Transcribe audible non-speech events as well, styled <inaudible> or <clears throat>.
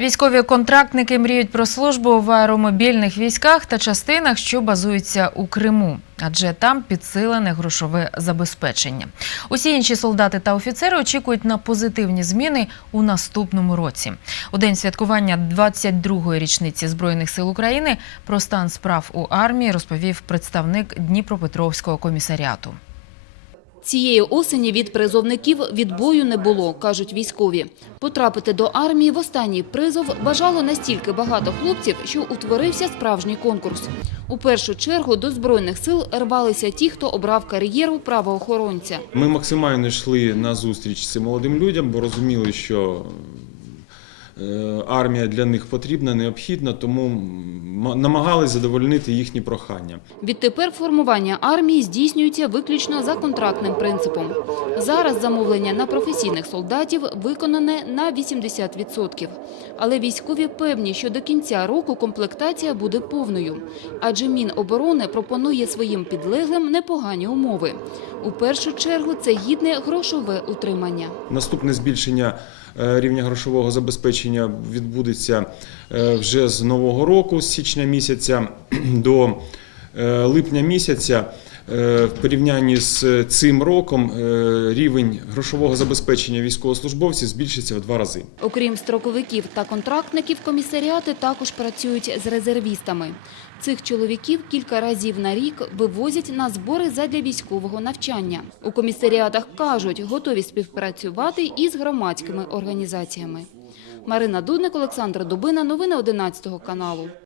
Військові контрактники мріють про службу в аеромобільних військах та частинах, що базуються у Криму, адже там підсилене грошове забезпечення. Усі інші солдати та офіцери очікують на позитивні зміни у наступному році. У день святкування 22-ї річниці збройних сил України про стан справ у армії розповів представник Дніпропетровського комісаріату. Цієї осені від призовників відбою не було, кажуть військові. Потрапити до армії в останній призов бажало настільки багато хлопців, що утворився справжній конкурс. У першу чергу до Збройних сил рвалися ті, хто обрав кар'єру правоохоронця. Ми максимально йшли на зустріч цим молодим людям, бо розуміли, що армія для них потрібна, необхідна, тому намагались задовольнити їхні прохання. Відтепер формування армії здійснюється виключно за контрактним принципом. Зараз замовлення на професійних солдатів виконане на 80%. Але військові певні, що до кінця року комплектація буде повною. Адже Міноборони пропонує своїм підлеглим непогані умови. У першу чергу це гідне грошове утримання. Наступне збільшення е, рівня грошового забезпечення відбудеться е, вже з нового року, з січня місяця <clears throat> до е, липня місяця. Е, В порівнянні з цим роком рівень грошового забезпечення військовослужбовців збільшиться в два рази. Окрім строковиків та контрактників, комісаріати також працюють з резервістами. Цих чоловіків кілька разів на рік вивозять на збори задля військового навчання. У комісаріатах кажуть, готові співпрацювати із громадськими організаціями. Марина Дудник, Олександр Дубина. Новини 11 каналу.